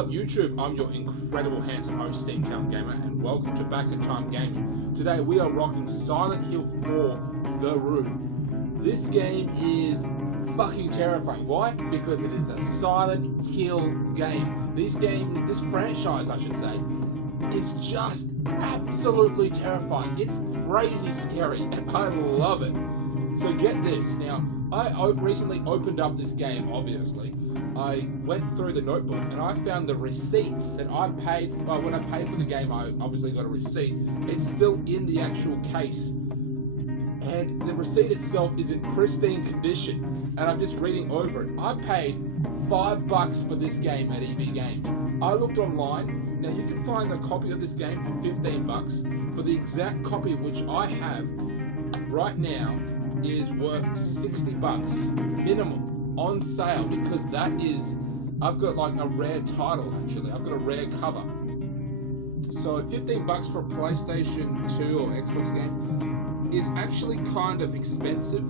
up YouTube? I'm your incredible handsome host Steamtown Gamer, and welcome to Back in Time Gaming. Today we are rocking Silent Hill 4 The Room. This game is fucking terrifying. Why? Because it is a Silent Hill game. This franchise I should say, is just absolutely terrifying. It's crazy scary and I love it. So get this. Now, I recently opened up this game, obviously. I went through the notebook and I found the receipt that I paid, when I paid for the game, I obviously got a receipt. It's still in the actual case. And the receipt itself is in pristine condition. And I'm just reading over it. I paid $5 for this game at EB Games. I looked online. Now you can find a copy of this game for $15. For the exact copy which I have right now is worth $60 minimum on sale, because that is, I've got like a rare title actually. I've got a rare cover. So $15 for a PlayStation 2 or Xbox game is actually kind of expensive.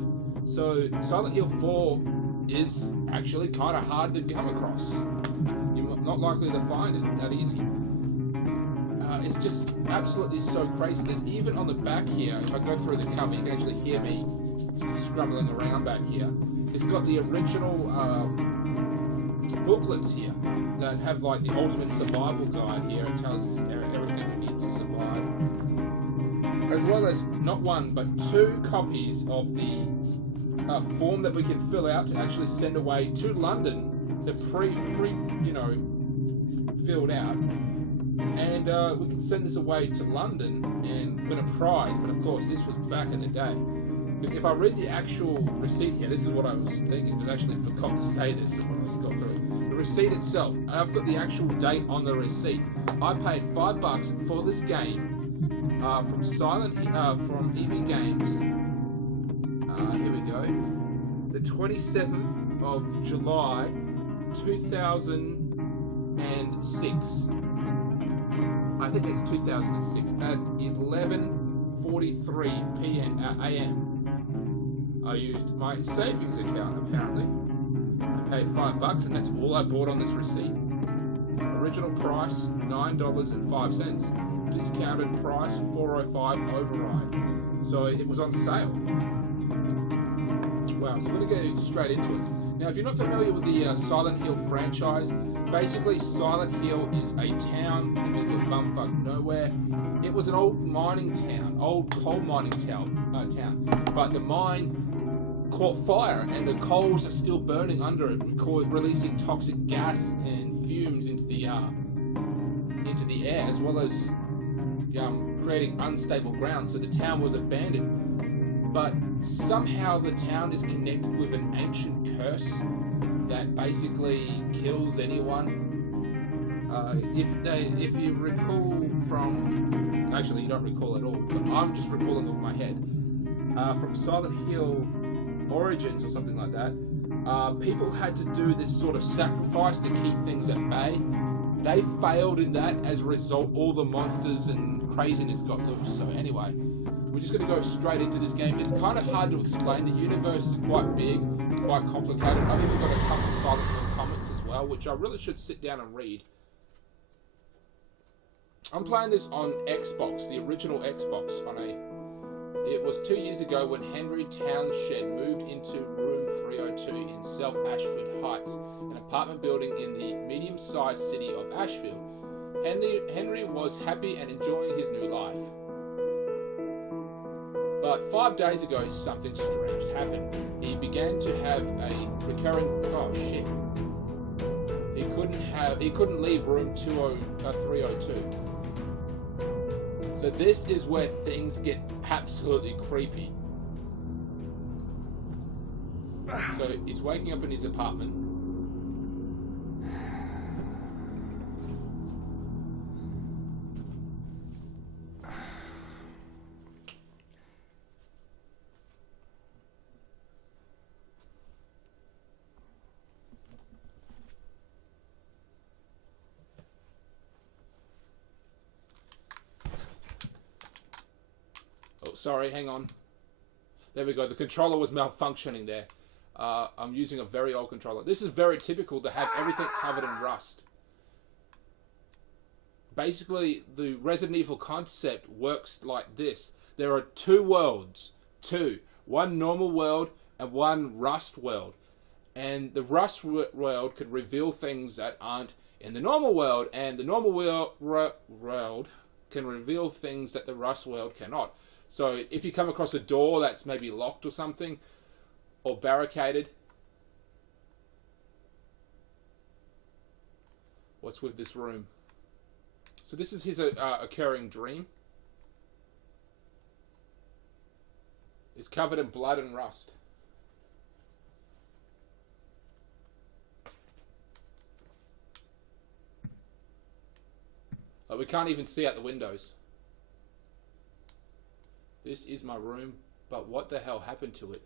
So Silent Hill 4 is actually kind of hard to come across. You're not likely to find it that easy. It's just absolutely so crazy. There's even on the back here, if I go through the cover, you can actually hear me scrambling around back here. It's got the original booklets here that have like the ultimate survival guide here. It tells everything we need to survive. As well as not one, but 2 copies of the form that we can fill out to actually send away to London. The filled out. And we can send this away to London and win a prize. But of course, this was back in the day. If I read the actual receipt here, this is what I was thinking, because I actually forgot to say this when I got through. The receipt itself, I've got the actual date on the receipt. I paid $5 for this game from from EB Games. Here we go. The 27th of July, 2006. I think it's 2006 at 11:43 a.m. I used my savings account apparently. I paid $5 and that's all I bought on this receipt. Original price $9.05. Discounted price $4.05 override. So it was on sale. Wow, so we're going to go straight into it. Now, if you're not familiar with the Silent Hill franchise, basically Silent Hill is a town in the middle of bumfuck nowhere. It was an old mining town, old coal mining town, but the mine caught fire and the coals are still burning under it, releasing toxic gas and fumes into the air, as well as creating unstable ground. So the town was abandoned. But somehow the town is connected with an ancient curse that basically kills anyone. If you recall from, actually you don't recall at all, but I'm just recalling off my head, from Silent Hill Origins or something like that, people had to do this sort of sacrifice to keep things at bay. They failed in that. As a result, all the monsters and craziness got loose. So anyway, we're just going to go straight into this game. It's kind of hard to explain. The universe is quite big, quite complicated. I've even got a couple of Silent Hill comics as well, which I really should sit down and read. I'm playing this on Xbox, the original Xbox. It was 2 years ago when Henry Townshend moved into room 302 in South Ashford Heights, an apartment building in the medium-sized city of Ashfield. Henry was happy and enjoying his new life. But 5 days ago, something strange happened. He began to have a recurring... Oh, shit. He couldn't leave room 302. So this is where things get absolutely creepy. So he's waking up in his apartment. Oh, sorry, hang on. There we go. The controller was malfunctioning there. I'm using a very old controller. This is very typical to have everything covered in rust. basically the Resident Evil concept works like this. There are two worlds, one normal world and one Rust world. And the Rust world could reveal things that aren't in the normal world, and the normal world can reveal things that the Rust world cannot. So if you come across a door that's maybe locked or something, or barricaded, what's with this room? So this is his occurring dream. It's covered in blood and rust. Like, we can't even see out the windows. This is my room, but what the hell happened to it?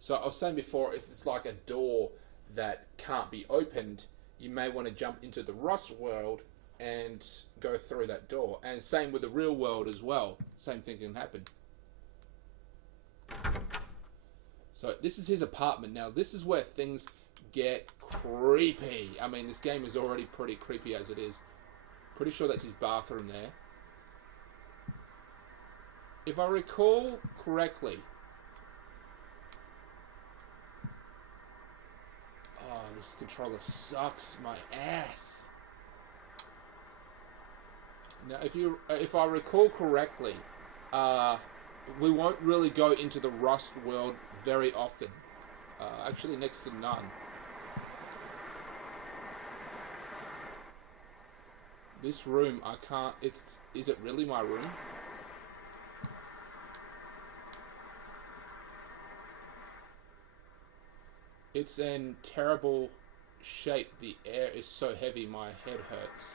So I was saying before, if it's like a door that can't be opened, you may want to jump into the Rust world and go through that door. And same with the real world as well. Same thing can happen. So this is his apartment. Now this is where things get creepy. I mean, this game is already pretty creepy as it is. Pretty sure that's his bathroom there. If I recall correctly, oh, this controller sucks my ass. Now, if I recall correctly, we won't really go into the Rust world very often. Actually, next to none. This room, I can't. Is it really my room? It's in terrible shape. The air is so heavy, my head hurts.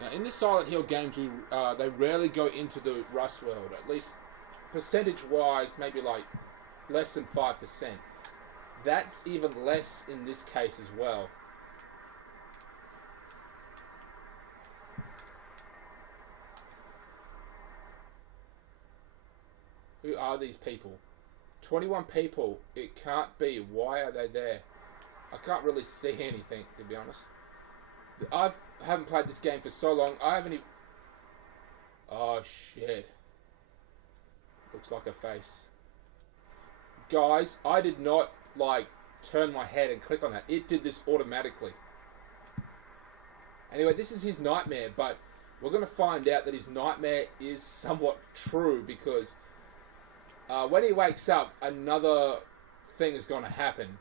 Now, in the Silent Hill games, they rarely go into the Rust world. At least percentage-wise, maybe like less than 5%. That's even less in this case as well. Who are these people? 21 people. It can't be. Why are they there? I can't really see anything, to be honest. I haven't played this game for so long. I haven't even... Oh, shit. Looks like a face. Guys, I did not, like, turn my head and click on that. It did this automatically. Anyway, this is his nightmare, but we're going to find out that his nightmare is somewhat true, because when he wakes up, another thing is going to happen.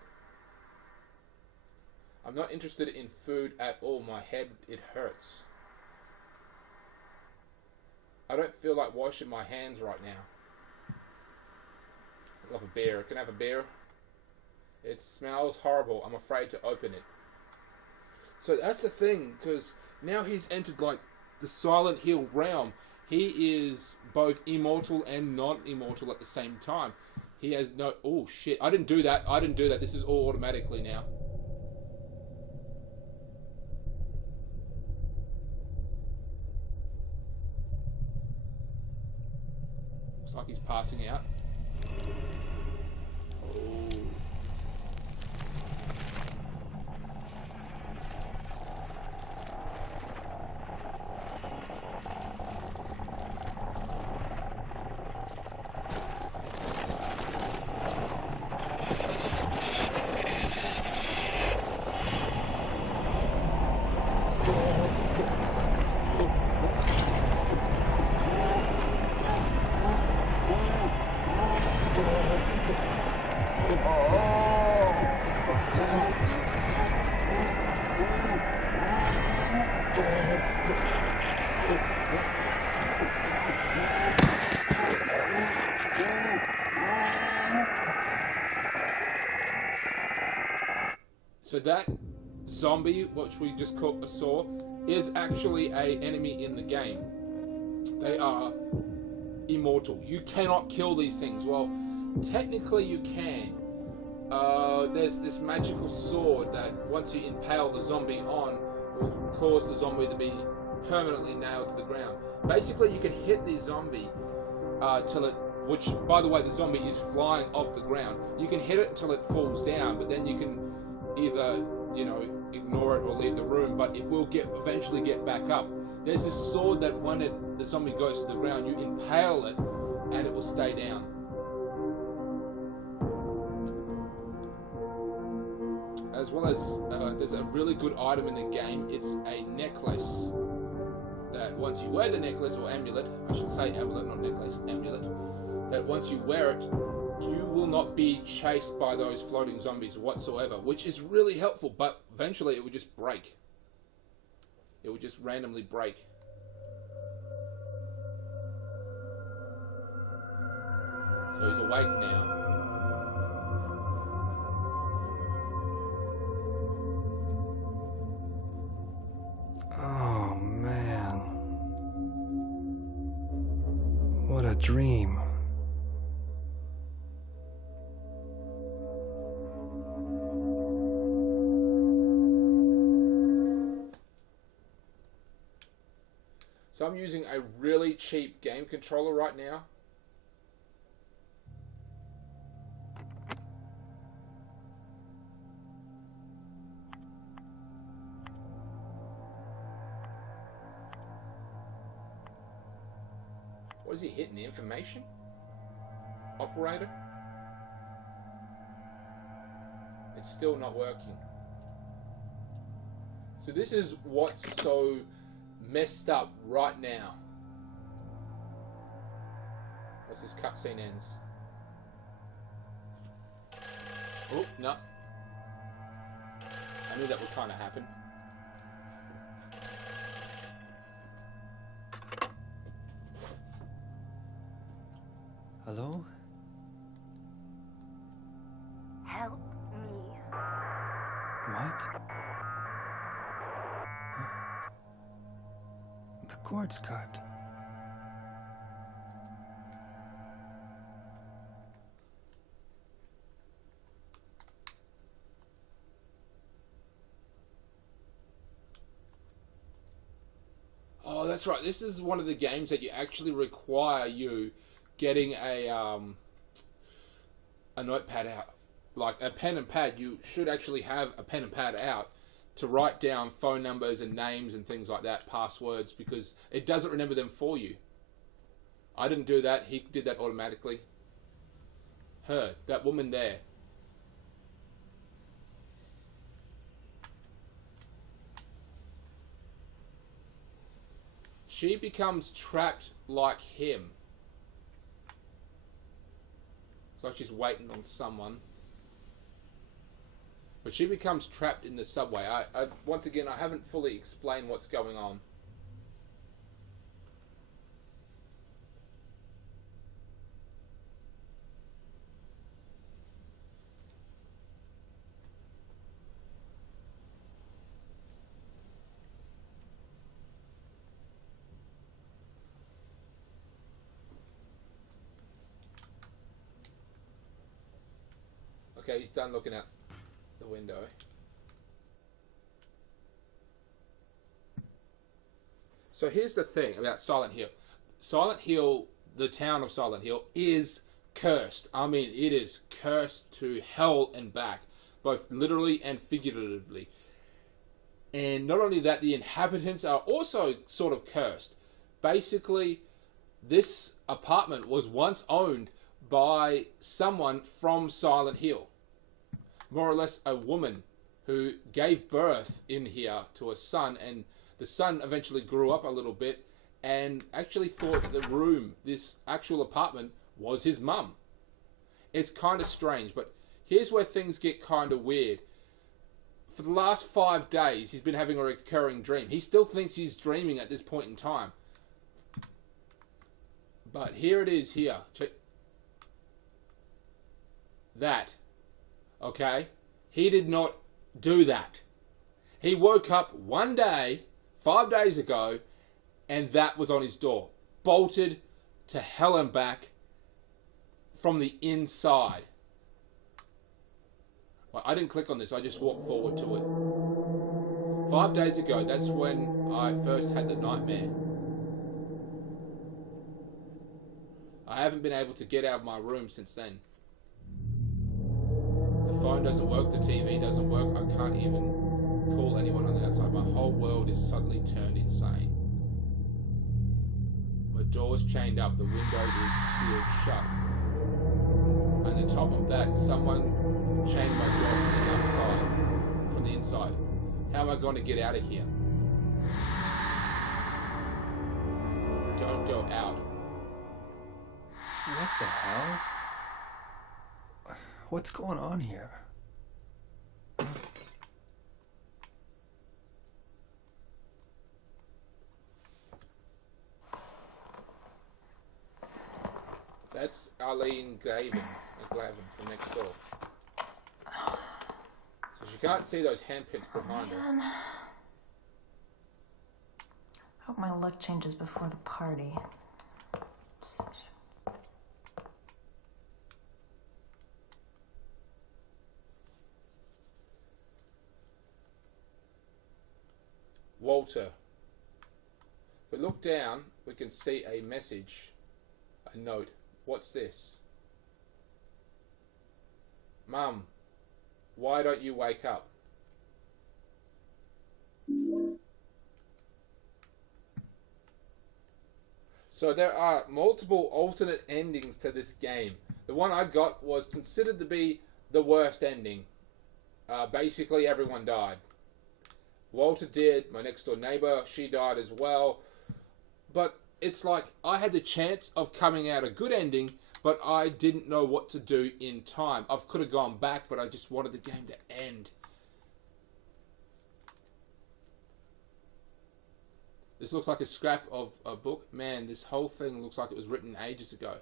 I'm not interested in food at all. My head, it hurts. I don't feel like washing my hands right now. I'd love a beer. Can I have a beer? It smells horrible. I'm afraid to open it. So that's the thing, because now he's entered like the Silent Hill realm. He is both immortal and non-immortal at the same time. He has no... Oh, shit. I didn't do that. I didn't do that. This is all automatically now. Looks like he's passing out. Oh. So that zombie, which we just saw, is actually an enemy in the game. They are immortal. You cannot kill these things. Well, technically you can. There's this magical sword that once you impale the zombie on, will cause the zombie to be permanently nailed to the ground. Basically, you can hit the zombie till it which, by the way, the zombie is flying off the ground. You can hit it until it falls down, but then you can either, you know, ignore it or leave the room, but it will eventually get back up. There's this sword that when the zombie goes to the ground, you impale it and it will stay down. As well as, there's a really good item in the game. It's a necklace that once you wear the necklace, or amulet, I should say amulet, not necklace, amulet, that once you wear it, you will not be chased by those floating zombies whatsoever, which is really helpful, but eventually it would just break. It would just randomly break. So he's awake now. Oh, man. What a dream. So I'm using a really cheap game controller right now. What is he hitting? The information? Operator? It's still not working. So this is what's so messed up right now. As this cutscene ends. Oh, no. I knew that would kind of happen. Hello? Help me. What? The cord's cut. Oh, that's right. This is one of the games that you actually require you getting a notepad out. Like a pen and pad. You should actually have a pen and pad out to write down phone numbers and names and things like that, passwords, because it doesn't remember them for you. I didn't do that. He did that automatically. Her, that woman there. She becomes trapped like him. It's like she's waiting on someone. But she becomes trapped in the subway. Once again, I haven't fully explained what's going on. Okay, he's done looking out the window. So here's the thing about Silent Hill. Silent Hill, the town of Silent Hill, is cursed. I mean, it is cursed to hell and back, both literally and figuratively. And not only that, the inhabitants are also sort of cursed. Basically, this apartment was once owned by someone from Silent Hill. More or less a woman who gave birth in here to a son, and the son eventually grew up a little bit and actually thought that the room, this actual apartment, was his mum. It's kind of strange, but here's where things get kind of weird. For the last 5 days, he's been having a recurring dream. He still thinks he's dreaming at this point in time. But here it is here. Check that. Okay? He did not do that. He woke up one day, 5 days ago, and that was on his door. Bolted to hell and back from the inside. Well, I didn't click on this, I just walked forward to it. 5 days ago, that's when I first had the nightmare. I haven't been able to get out of my room since then. The phone doesn't work, the TV doesn't work, I can't even call anyone on the outside. My whole world is suddenly turned insane. My door's chained up, the window is sealed shut. And on top of that, someone chained my door from the inside. How am I going to get out of here? Don't go out. What the hell? What's going on here? That's Arlene Glavin from next door. So she can't see those handprints behind her. Hope my luck changes before the party. Walter. If we look down, we can see a message, a note. What's this? Mum, why don't you wake up? So there are multiple alternate endings to this game. The one I got was considered to be the worst ending. Basically everyone died. Walter did, my next door neighbor, she died as well. But it's like I had the chance of coming out a good ending, but I didn't know what to do in time. I could have gone back, but I just wanted the game to end. This looks like a scrap of a book. Man, this whole thing looks like it was written ages ago.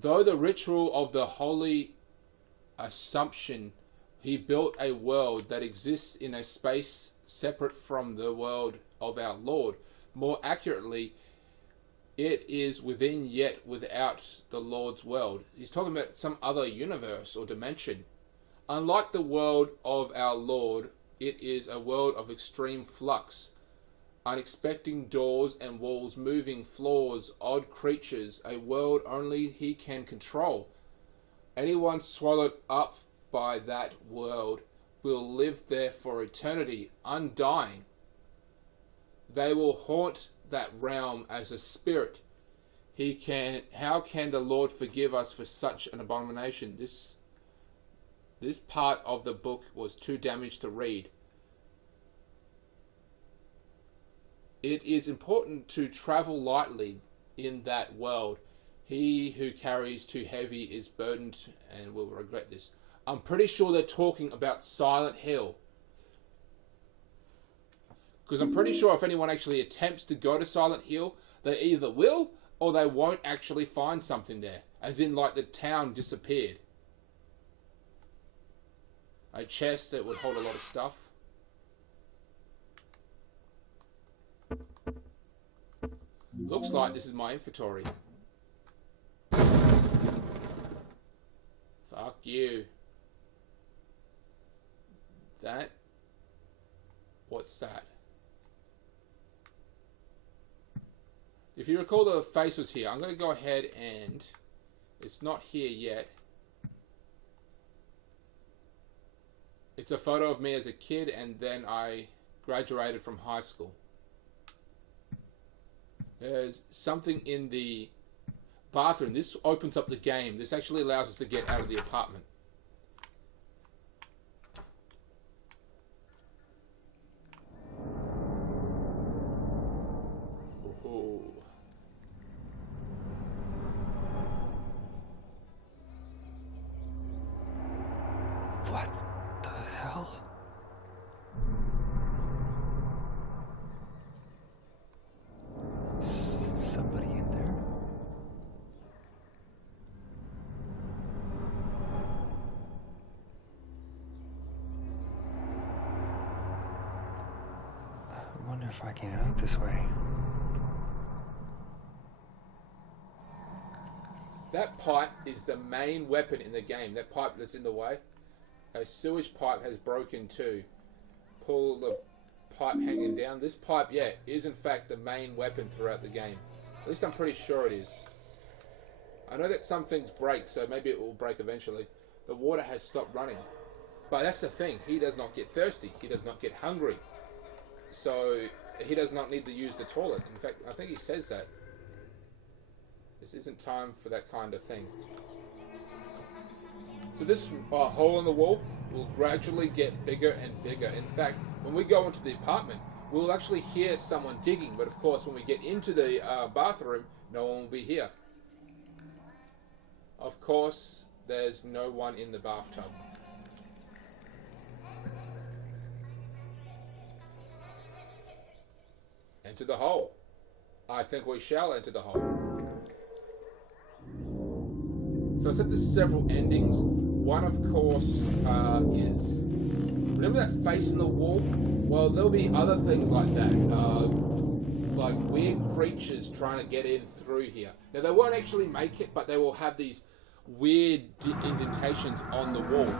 Though the ritual of the Holy Assumption, he built a world that exists in a space separate from the world of our Lord. More accurately, it is within yet without the Lord's world. He's talking about some other universe or dimension. Unlike the world of our Lord, it is a world of extreme flux. Unexpected doors and walls, moving floors, odd creatures, a world only he can control. Anyone swallowed up by that world will live there for eternity, undying. They will haunt that realm as a spirit. How can the Lord forgive us for such an abomination? This part of the book was too damaged to read. It is important to travel lightly in that world. He who carries too heavy is burdened and will regret this. I'm pretty sure they're talking about Silent Hill. Because I'm pretty sure if anyone actually attempts to go to Silent Hill, they either will or they won't actually find something there. As in, like, the town disappeared. A chest that would hold a lot of stuff. Looks like this is my inventory. Fuck you. That? What's that? If you recall, the face was here. I'm going to go ahead and... It's not here yet. It's a photo of me as a kid, and then I graduated from high school. There's something in the bathroom. This opens up the game. This actually allows us to get out of the apartment. Ooh. What the hell? Somebody in there? I wonder if I can get out this way. That pipe is the main weapon in the game. That pipe that's in the way. A sewage pipe has broken too. Pull the pipe hanging down. This pipe, yeah, is in fact the main weapon throughout the game. At least I'm pretty sure it is. I know that some things break, so maybe it will break eventually. The water has stopped running. But that's the thing. He does not get thirsty. He does not get hungry. So he does not need to use the toilet. In fact, I think he says that. This isn't time for that kind of thing. So this hole in the wall will gradually get bigger and bigger. In fact, when we go into the apartment, we'll actually hear someone digging. But of course, when we get into the bathroom, no one will be here. Of course, there's no one in the bathtub. Enter the hole. I think we shall enter the hole. So I said there's several endings. One, of course, is... Remember that face in the wall? Well, there'll be other things like that. Like weird creatures trying to get in through here. Now, they won't actually make it, but they will have these weird indentations on the wall.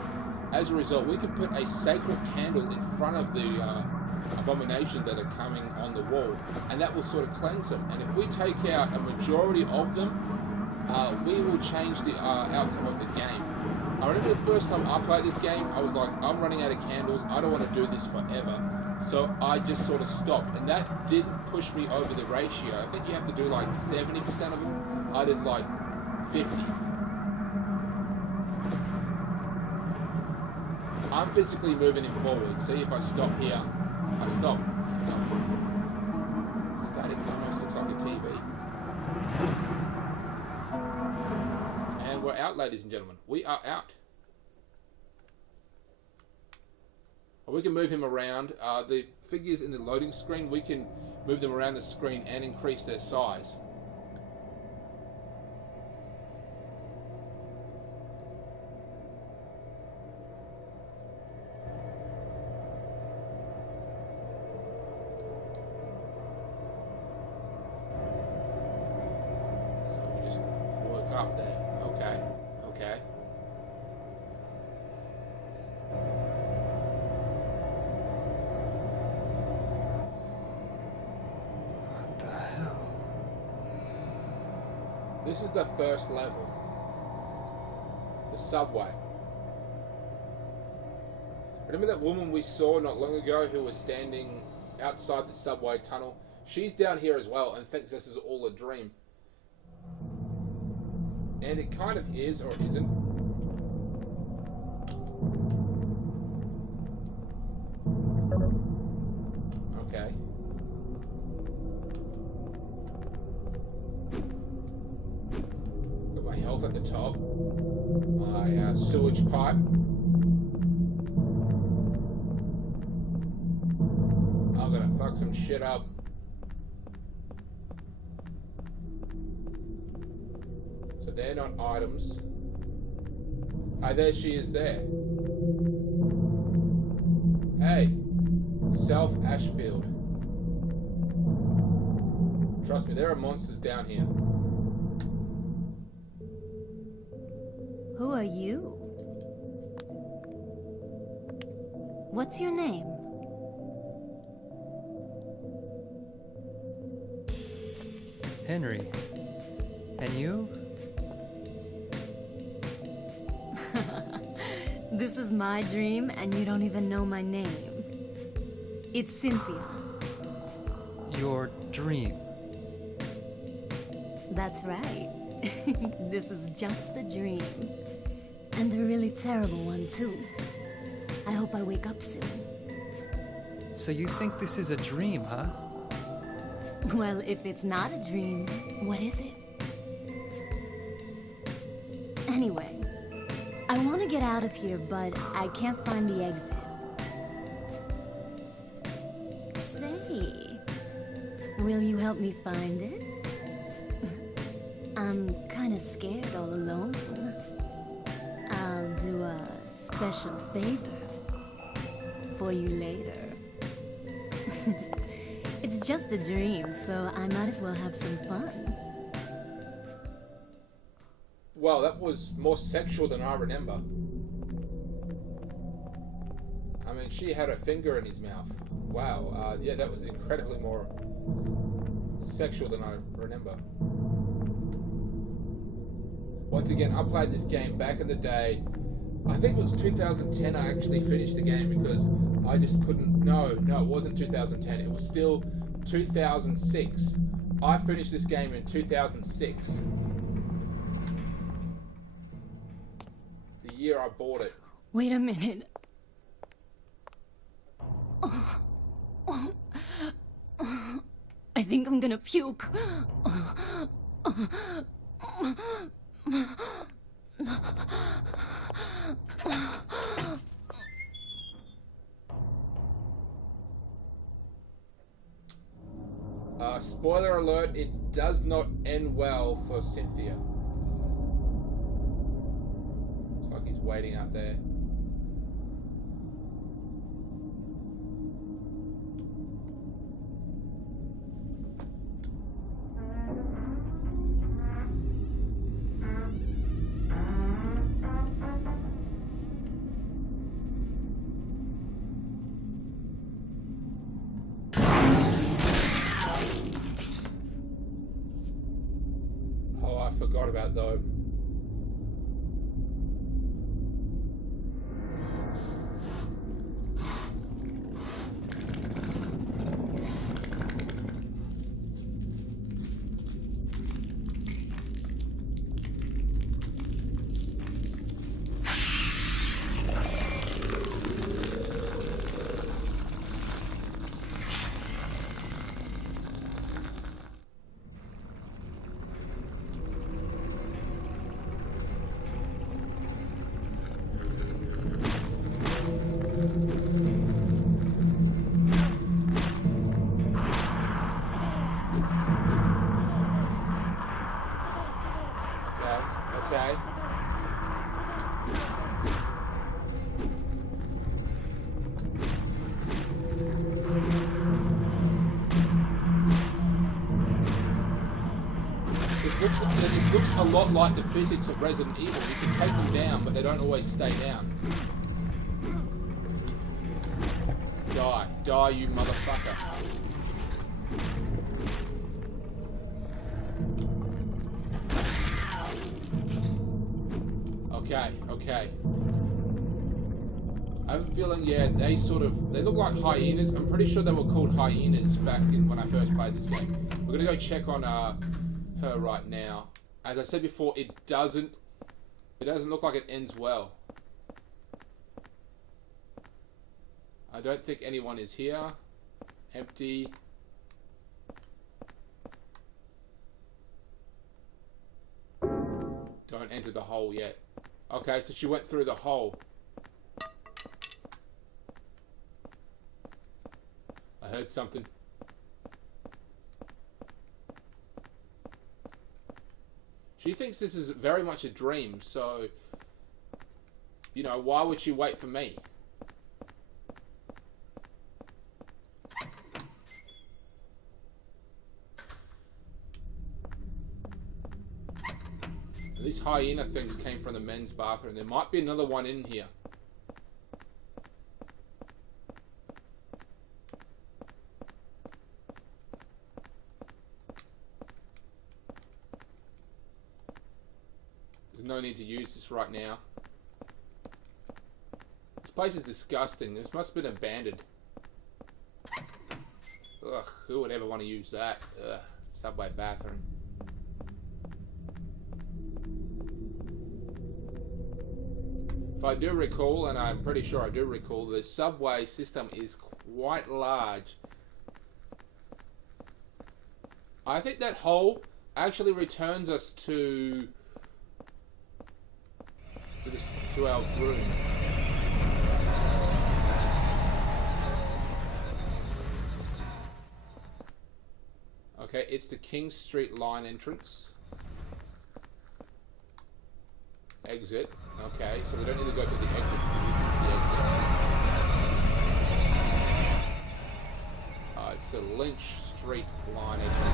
As a result, we can put a sacred candle in front of the abomination that are coming on the wall, and that will sort of cleanse them. And if we take out a majority of them, we will change the outcome of the game. I remember the first time I played this game, I was like, I'm running out of candles, I don't want to do this forever. So I just sort of stopped, and that didn't push me over the ratio. I think you have to do like 70% of them. I did like 50. I'm physically moving him forward. See, if I stop here, I stop. Static almost looks like a TV. And we're out, ladies and gentlemen. We are out. We can move him around. The figures in the loading screen, we can move them around the screen and increase their size. Up there. Okay. Okay. What the hell? This is the first level. The subway. Remember that woman we saw not long ago who was standing outside the subway tunnel? She's down here as well and thinks this is all a dream. And it kind of is, or isn't. Okay. Got my health at the top. My sewage pipe. I'm gonna fuck some shit up. They're not items. Ah, there she is there. Hey, South Ashfield. Trust me, there are monsters down here. Who are you? What's your name? Henry. And you? This is my dream, and you don't even know my name. It's Cynthia. Your dream. That's right. This is just a dream. And a really terrible one, too. I hope I wake up soon. So you think this is a dream, huh? Well, if it's not a dream, what is it? Anyway, I want to get out of here, but I can't find the exit. Say, will you help me find it? I'm kind of scared all alone. I'll do a special favor for you later. It's just a dream, so I might as well have some fun. Well, that was more sexual than I remember. I mean, she had a finger in his mouth. Wow, yeah, that was incredibly more sexual than I remember. Once again, I played this game back in the day. I think it was 2010 I actually finished the game because I just couldn't... No, it wasn't 2010. It was still 2006. I finished this game in 2006. The year I bought it. Wait a minute. I think I'm gonna puke. Spoiler alert, it does not end well for Cynthia. Looks like he's waiting out there. Forgot about though. Okay. This looks a lot like the physics of Resident Evil. You can take them down, but they don't always stay down. Die, you motherfucker. Okay. I have a feeling, yeah, they look like hyenas. I'm pretty sure they were called hyenas back when I first played this game. We're gonna go check on her right now. As I said before, it doesn't look like it ends well. I don't think anyone is here. Empty. Don't enter the hole yet. Okay, so she went through the hole. I heard something. She thinks this is very much a dream, so, you know, why would she wait for me? These hyena things came from the men's bathroom. There might be another one in here. There's no need to use this right now. This place is disgusting. This must have been abandoned. Ugh, who would ever want to use that? Ugh, subway bathroom. If I do recall, and I'm pretty sure I do recall, the subway system is quite large. I think that hole actually returns us to our room. Okay, it's the King Street line entrance. Exit. Okay, so we don't need to go through the exit because this is the exit. It's the Lynch Street line exit.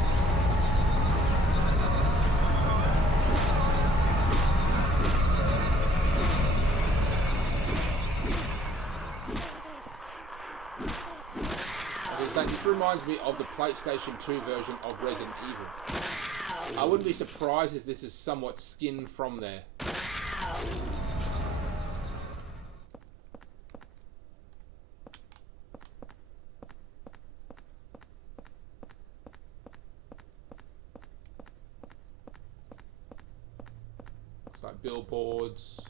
As I was saying, this room reminds me of the PlayStation 2 version of Resident Evil. I wouldn't be surprised if this is somewhat skinned from there. Looks like billboards.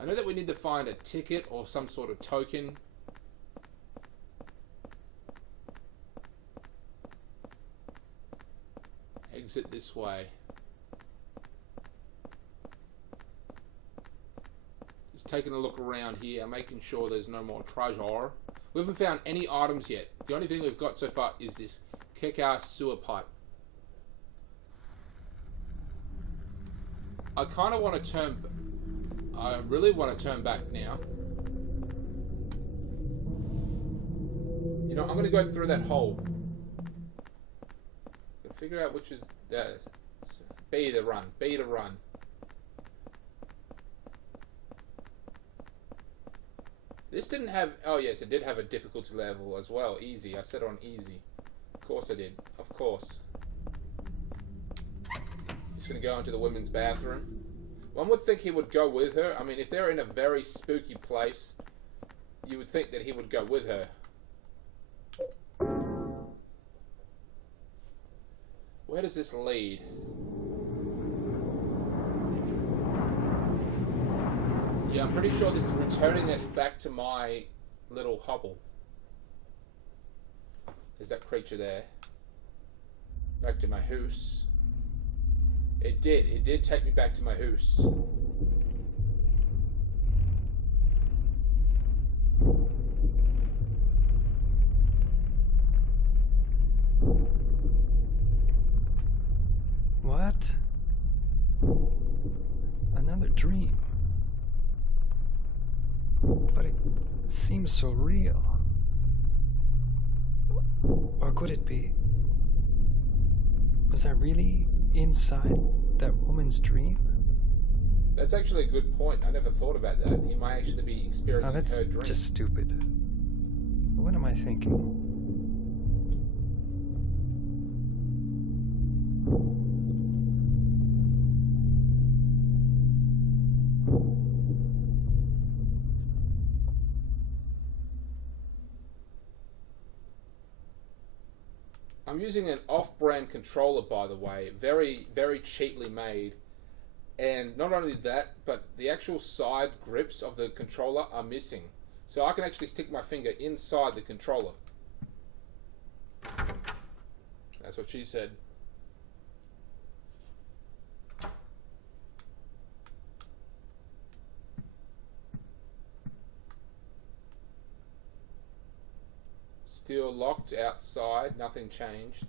I know that we need to find a ticket or some sort of token. Exit this way. Just taking a look around here, making sure there's no more treasure. We haven't found any items yet. The only thing we've got so far is this kick-ass sewer pipe. I kind of want to turn... I really want to turn back now. You know, I'm going to go through that hole. Figure out which is B to run. B to run. This didn't have... Oh yes, it did have a difficulty level as well. Easy. I set it on easy. Of course I did. Of course. Just going to go into the women's bathroom. One would think he would go with her. I mean, if they're in a very spooky place, you would think that he would go with her. Where does this lead? Yeah, I'm pretty sure this is returning us back to my little hovel. There's that creature there. Back to my house. It did take me back to my house. What? Another dream. But it seems so real. Or could it be? Was I really inside that woman's dream? That's actually a good point. I never thought about that. He might actually be experiencing her dream. That's just stupid. What am I thinking? I'm using an off-brand controller, by the way, very, very cheaply made. And not only that, but the actual side grips of the controller are missing. So I can actually stick my finger inside the controller. That's what she said. Still locked outside, nothing changed.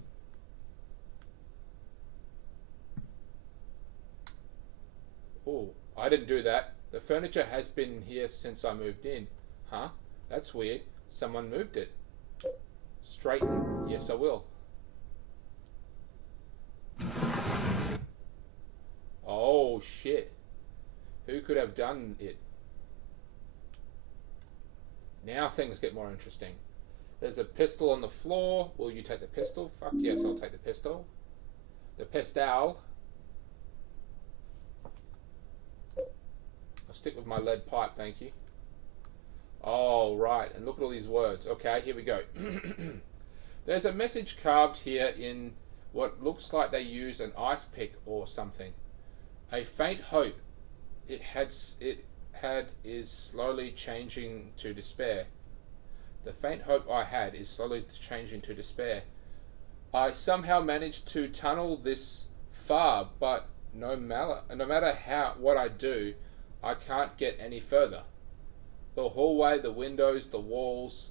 Oh, I didn't do that. The furniture has been here since I moved in. Huh? That's weird. Someone moved it. Straighten. Yes, I will. Oh, shit. Who could have done it? Now things get more interesting. There's a pistol on the floor. Will you take the pistol? Fuck yes, I'll take the pistol. The pistol. I'll stick with my lead pipe, thank you. Oh, right. And look at all these words. Okay, here we go. There's a message carved here in what looks like they use an ice pick or something. A faint hope. It had is slowly changing to despair. The faint hope I had is slowly changing to despair. I somehow managed to tunnel this far, but no matter what I do, I can't get any further. The hallway, the windows, the walls,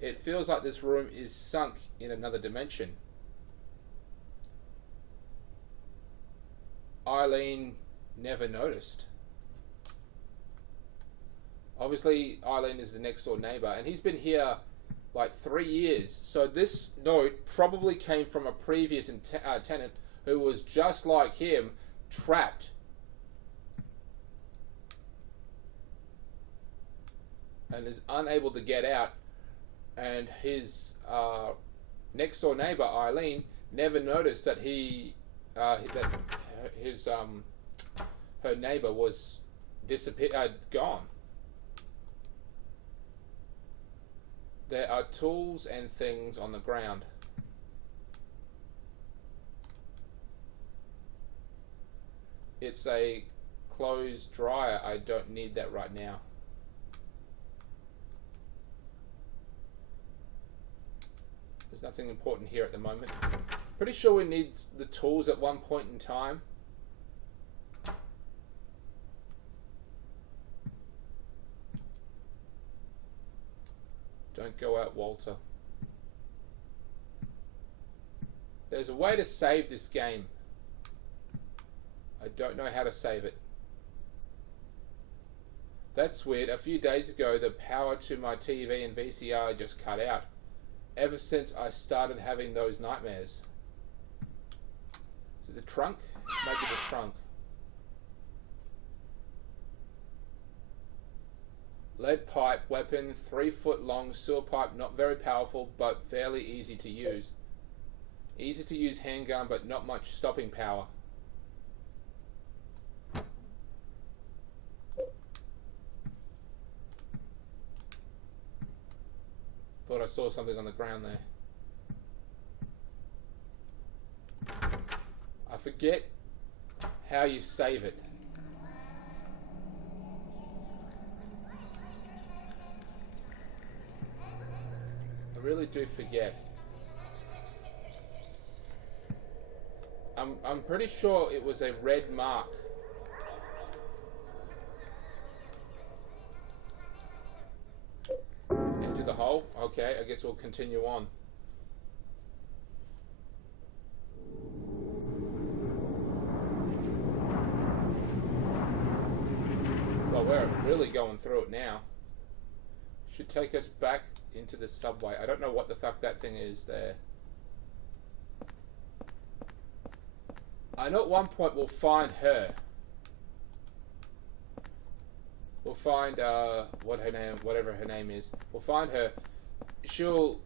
it feels like this room is sunk in another dimension. Eileen never noticed. Obviously, Eileen is the next door neighbor, and he's been here like 3 years. So this note probably came from a previous tenant who was just like him, trapped. And is unable to get out. and his next door neighbor Eileen never noticed that her neighbor was gone. There are tools and things on the ground. It's a clothes dryer. I don't need that right now. There's nothing important here at the moment. Pretty sure we need the tools at one point in time. Don't go out, Walter. There's a way to save this game. I don't know how to save it. That's weird. A few days ago, the power to my TV and VCR just cut out. Ever since I started having those nightmares. Is it the trunk? Maybe the trunk. Lead pipe weapon, 3-foot long sewer pipe, not very powerful but fairly easy to use. Easy to use handgun but not much stopping power. Thought I saw something on the ground there. I forget how you save it. I really do forget. I'm pretty sure it was a red mark. Into the hole. Okay, I guess we'll continue on. Well, we're really going through it now. Should take us back into the subway. I don't know what the fuck that thing is there. I know at one point we'll find her. We'll find whatever her name is. We'll find her. She'll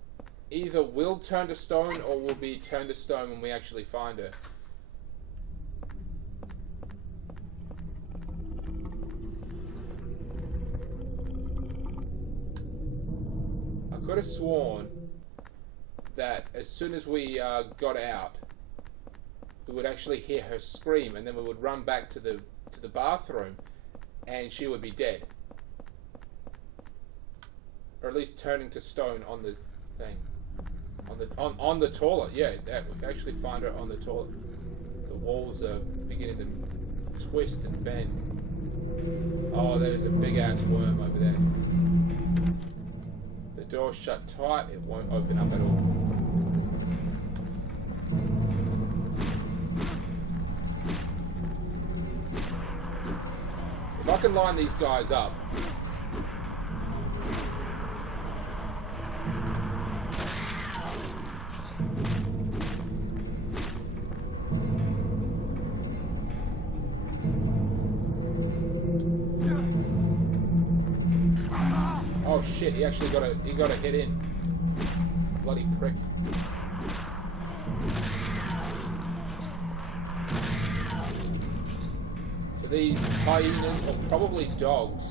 either will turn to stone or will be turned to stone when we actually find her. I could have sworn that as soon as we got out, we would actually hear her scream, and then we would run back to the bathroom, and she would be dead, or at least turning to stone on the thing, on the toilet. Yeah, we can actually find her on the toilet. The walls are beginning to twist and bend. Oh, there's a big ass worm over there. The door's shut tight. It won't open up at all. If I can line these guys up. Oh shit, he actually got a hit in. Bloody prick. So these hyenas, or probably dogs,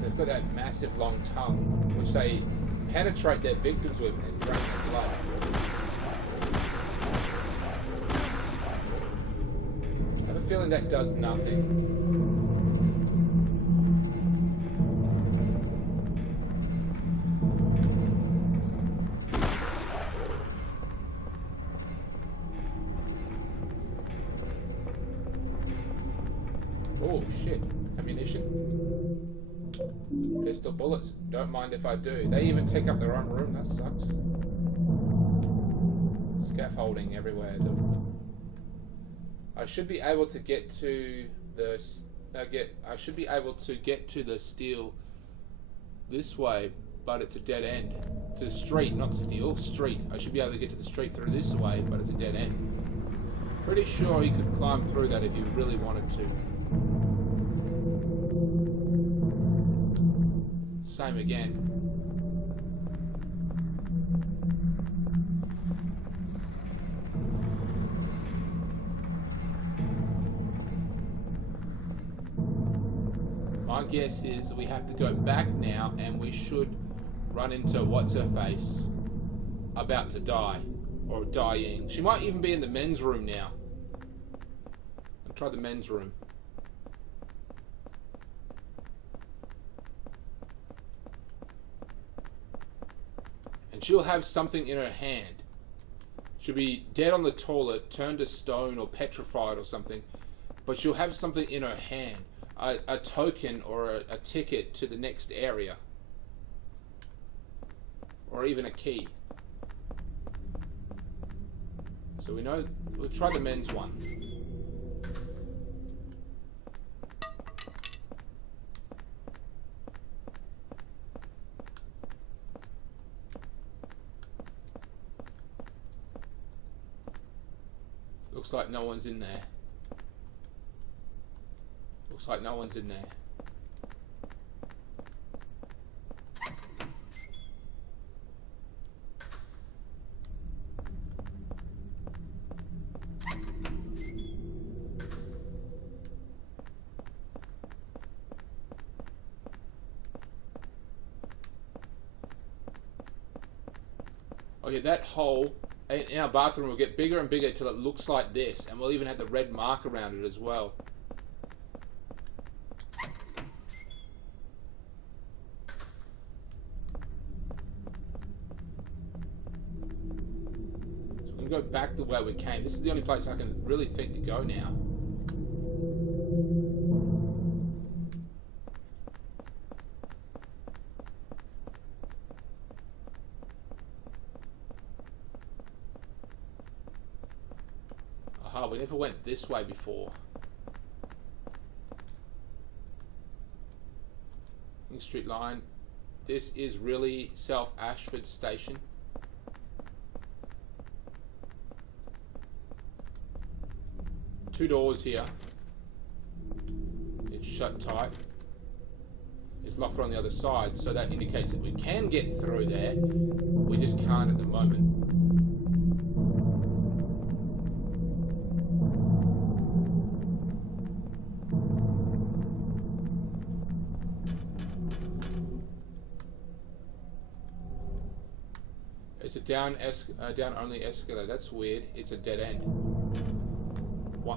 they've got that massive long tongue, which they penetrate their victims with and drain their blood. I have a feeling that does nothing. Oh shit, ammunition. Pistol bullets, don't mind if I do. They even take up their own room, that sucks. Scaffolding everywhere. I should be able to get to the steel this way, but it's a dead end. To the street, not steel, street. I should be able to get to the street through this way, but it's a dead end. Pretty sure you could climb through that if you really wanted to. Same again. my guess is we have to go back now, and we should run into what's-her-face about to die, or dying. She might even be in the men's room now. I'll try the men's room. And she'll have something in her hand. She'll be dead on the toilet, turned to stone or petrified or something, but she'll have something in her hand. A token or a ticket to the next area. Or even a key. So we know, we'll try the men's one. Looks like no one's in there. Looks like no one's in there. Okay, that hole in our bathroom will get bigger and bigger till it looks like this, and we'll even have the red mark around it as well. So we can go back the way we came. This is the only place I can really think to go now. We never went this way before. King Street line. This is really South Ashford Station. Two doors here. It's shut tight. It's locked on the other side, so that indicates that we can get through there. We just can't at the moment. It's a down only escalator. That's weird. It's a dead end.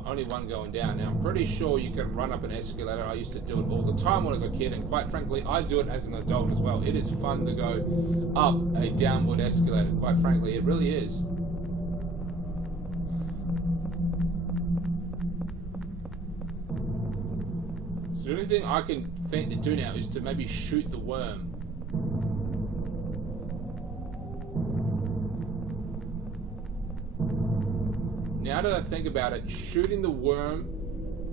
Only one going down. Now, I'm pretty sure you can run up an escalator. I used to do it all the time when I was a kid, and quite frankly, I do it as an adult as well. It is fun to go up a downward escalator. Quite frankly, it really is. So the only thing I can think to do now is to maybe shoot the worm. Now that I think about it, shooting the worm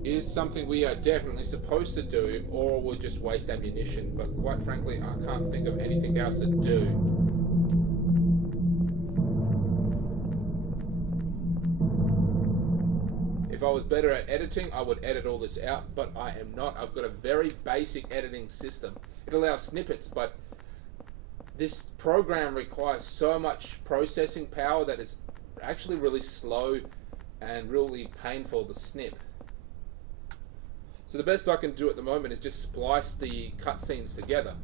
is something we are definitely supposed to do, or we'll just waste ammunition. But quite frankly, I can't think of anything else to do. If I was better at editing, I would edit all this out, but I am not. I've got a very basic editing system. It allows snippets, but this program requires so much processing power that it's actually really slow and really painful to snip. So the best I can do at the moment is just splice the cutscenes together.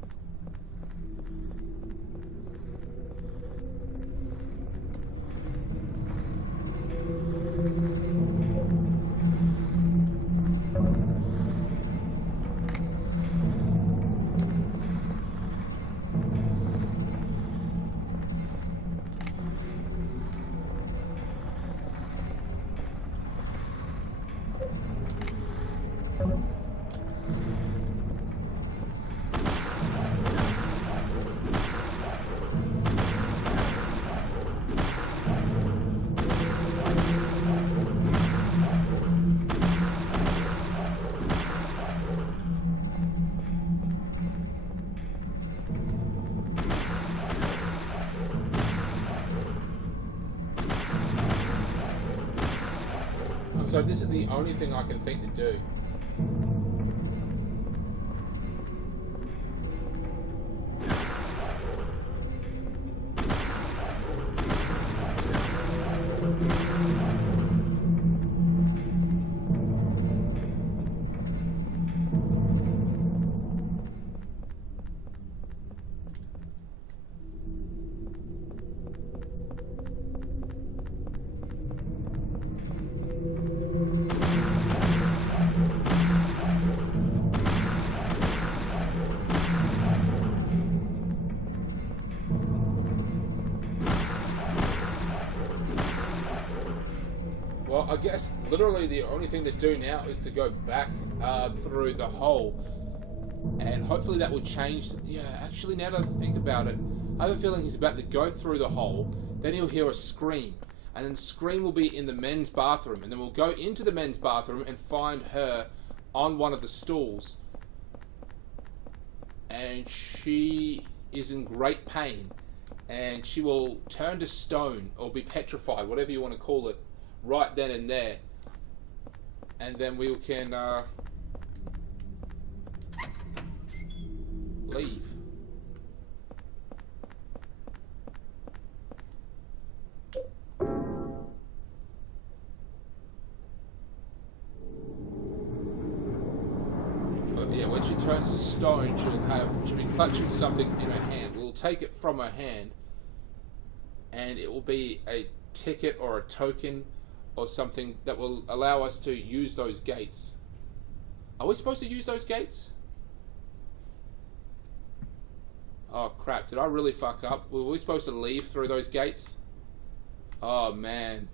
So this is the only thing I can think to do. I guess literally the only thing to do now is to go back through the hole. And hopefully that will change. Yeah, actually, now that I think about it, I have a feeling he's about to go through the hole, then he'll hear a scream. And then the scream will be in the men's bathroom. And then we'll go into the men's bathroom and find her on one of the stools. And she is in great pain. And she will turn to stone or be petrified, whatever you want to call it, right then and there. And then we can leave. But yeah, when she turns to stone, she'll be clutching something in her hand. We'll take it from her hand, and it will be a ticket or a token or something that will allow us to use those gates. Are we supposed to use those gates? Oh crap, did I really fuck up? Were we supposed to leave through those gates? Oh man.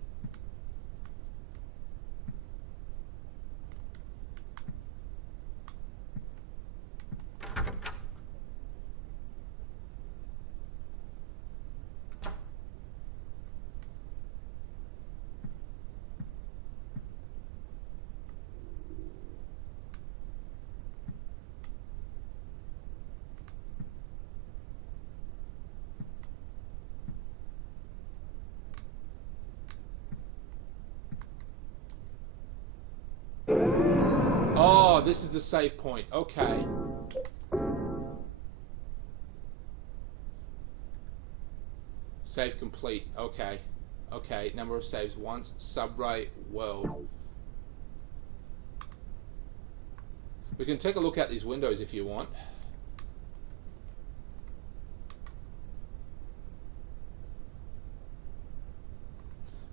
Oh, this is the save point. Okay. Save complete. Okay. Okay. Number of saves once. Subway world. We can take a look at these windows if you want.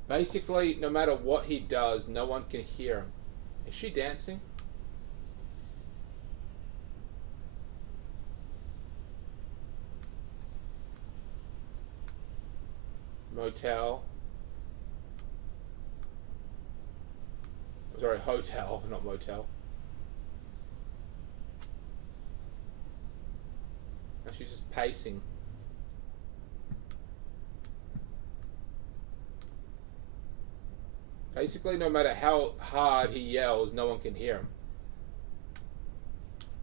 Basically, no matter what he does, no one can hear him. Is she dancing? Motel. Sorry, hotel, not motel. No, she's just pacing. Basically, no matter how hard he yells, no one can hear him.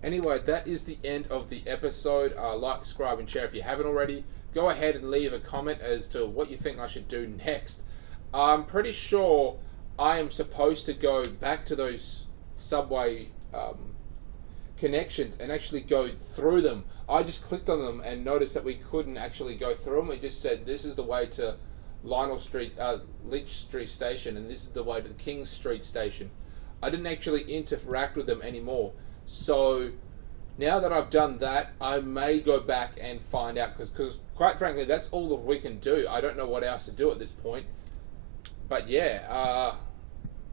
Anyway, that is the end of the episode. Like, subscribe, and share if you haven't already. Go ahead and leave a comment as to what you think I should do next. I'm pretty sure I am supposed to go back to those subway connections and actually go through them. I just clicked on them and noticed that we couldn't actually go through them. It just said this is the way to Leech Street Station, and this is the way to the King Street Station. I didn't actually interact with them anymore. So now that I've done that, I may go back and find out, because quite frankly, that's all that we can do. I don't know what else to do at this point. But yeah,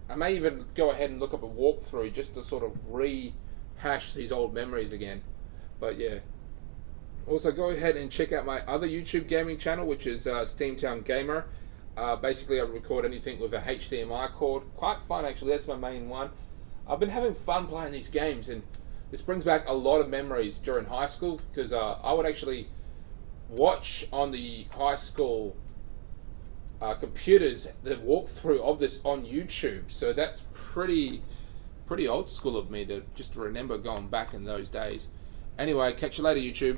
I may even go ahead and look up a walkthrough just to sort of rehash these old memories again. But yeah. Also, go ahead and check out my other YouTube gaming channel, which is Steamtown Gamer. Basically, I record anything with a HDMI cord. Quite fun, actually. That's my main one. I've been having fun playing these games, and this brings back a lot of memories during high school, because I would actually watch on the high school computers the walkthrough of this on YouTube. So that's pretty old school of me to just remember going back in those days. Anyway, catch you later, YouTube.